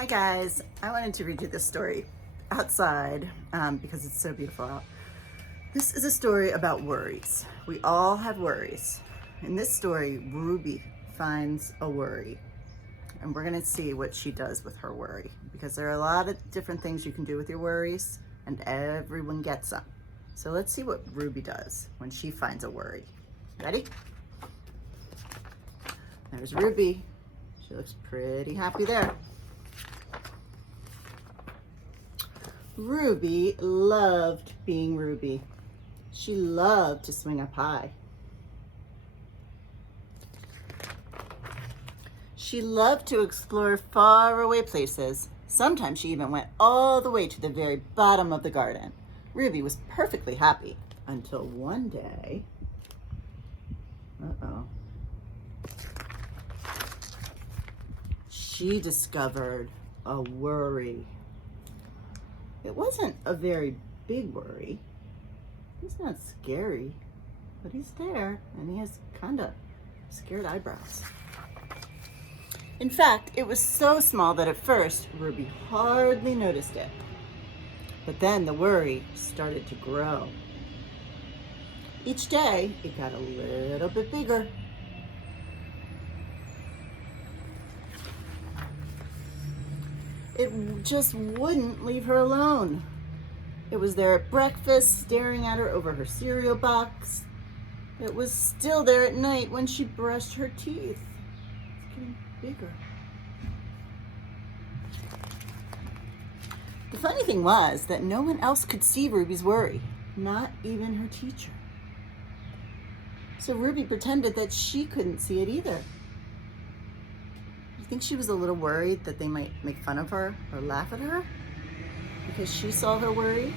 Hi guys, I wanted to read you this story outside because it's so beautiful out. This is a story about worries. We all have worries. In this story, Ruby finds a worry and we're gonna see what she does with her worry because there are a lot of different things you can do with your worries and everyone gets them. So let's see what Ruby does when she finds a worry. Ready? There's Ruby. She looks pretty happy there. Ruby loved being Ruby. She loved to swing up high. She loved to explore faraway places. Sometimes she even went all the way to the very bottom of the garden. Ruby was perfectly happy until one day, she discovered a worry. It wasn't a very big worry. He's not scary, but he's there and he has kind of scared eyebrows. In fact, it was so small that at first Ruby hardly noticed it. But then the worry started to grow. Each day it got a little bit bigger. It just wouldn't leave her alone. It was there at breakfast, staring at her over her cereal box. It was still there at night when she brushed her teeth. It's getting bigger. The funny thing was that no one else could see Ruby's worry, not even her teacher. So Ruby pretended that she couldn't see it either. I think she was a little worried that they might make fun of her or laugh at her because she saw her worry.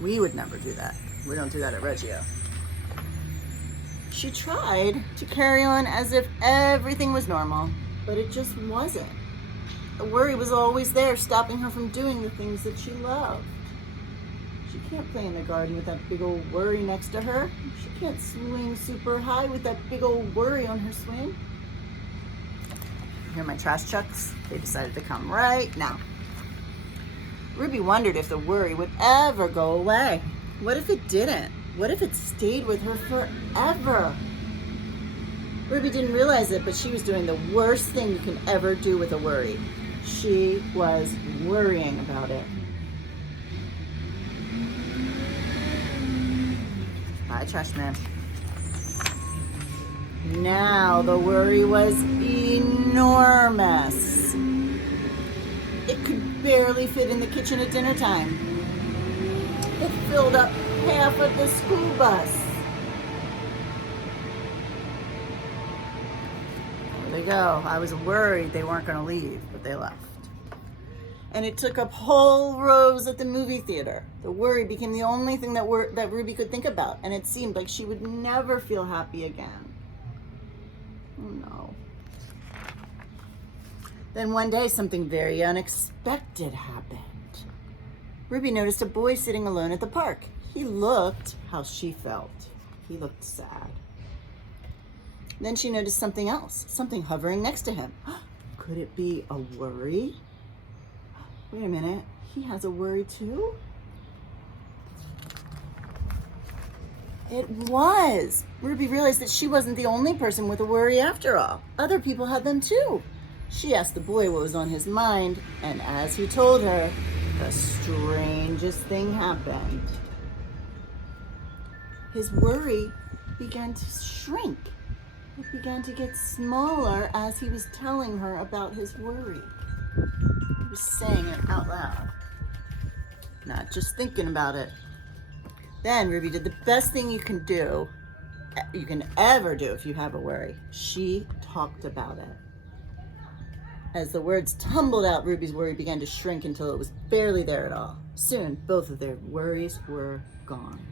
We would never do that. We don't do that at Reggio. She tried to carry on as if everything was normal, but it just wasn't. The worry was always there, stopping her from doing the things that she loved. She can't play in the garden with that big old worry next to her. She can't swing super high with that big old worry on her swing. Here are my trash chucks. They decided to come right now. Ruby wondered if the worry would ever go away. What if it didn't? What if it stayed with her forever? Ruby didn't realize it, but she was doing the worst thing you can ever do with a worry. She was worrying about it. Bye, trash man. Now the worry was enormous. It could barely fit in the kitchen at dinner time. It filled up half of the school bus. There they go. I was worried they weren't going to leave, but they left. And it took up whole rows at the movie theater. The worry became the only thing that Ruby could think about, and it seemed like she would never feel happy again. Oh no. Then one day something very unexpected happened. Ruby noticed a boy sitting alone at the park. He looked how she felt. He looked sad. Then she noticed something else, something hovering next to him. Could it be a worry? Wait a minute, he has a worry too? It was. Ruby realized that she wasn't the only person with a worry after all. Other people had them too. She asked the boy what was on his mind, and as he told her, the strangest thing happened. His worry began to shrink. It began to get smaller as he was telling her about his worry. He was saying it out loud, not just thinking about it. Then Ruby did the best thing you can ever do if you have a worry. She talked about it. As the words tumbled out, Ruby's worry began to shrink until it was barely there at all. Soon, both of their worries were gone.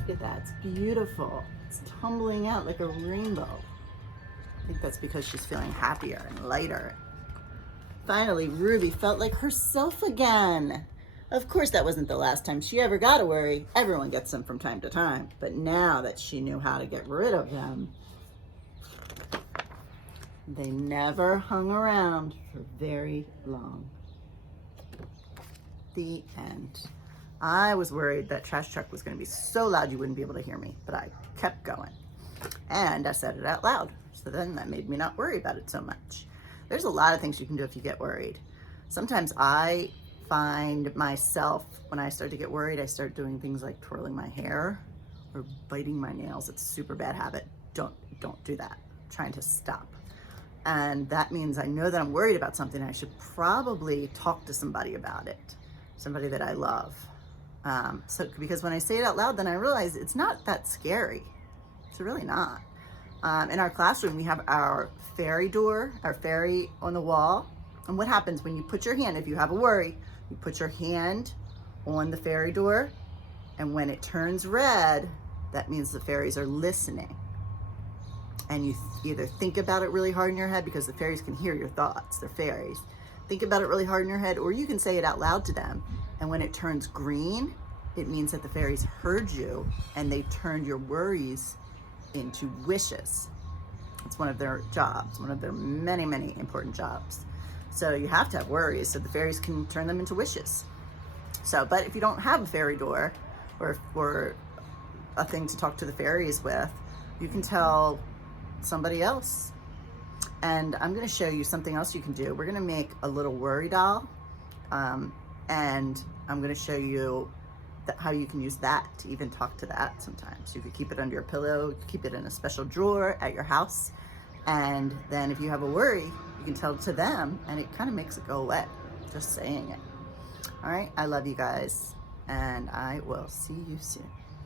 Look at that, it's beautiful. It's tumbling out like a rainbow. I think that's because she's feeling happier and lighter. Finally, Ruby felt like herself again. Of course, that wasn't the last time she ever got a worry. Everyone gets them from time to time. But now that she knew how to get rid of them, They never hung around for very long. The end. I was worried that trash truck was going to be so loud you wouldn't be able to hear me, but I kept going. And I said it out loud. So then that made me not worry about it so much. There's a lot of things you can do if you get worried. Sometimes I find myself, when I start to get worried, I start doing things like twirling my hair or biting my nails. It's a super bad habit. Don't do that. I'm trying to stop. And that means I know that I'm worried about something. I should probably talk to somebody about it, somebody that I love. Because when I say it out loud, then I realize it's not that scary. It's really not. In our classroom, we have our fairy door, our fairy on the wall. And what happens when you put your hand, if you have a worry, you put your hand on the fairy door, and when it turns red, that means the fairies are listening. And you either think about it really hard in your head, because the fairies can hear your thoughts, they're fairies. Think about it really hard in your head, or you can say it out loud to them. And when it turns green, it means that the fairies heard you and they turned your worries into wishes. It's one of their jobs, one of their many, many important jobs. So you have to have worries so the fairies can turn them into wishes. But if you don't have a fairy door or a thing to talk to the fairies with, you can tell somebody else. And I'm going to show you something else you can do. We're going to make a little worry doll, and I'm going to show you how you can use that to even talk to that sometimes. You could keep it under your pillow, keep it in a special drawer at your house, and then if you have a worry, you can tell it to them, and it kind of makes it go away, just saying it. All right, I love you guys, and I will see you soon.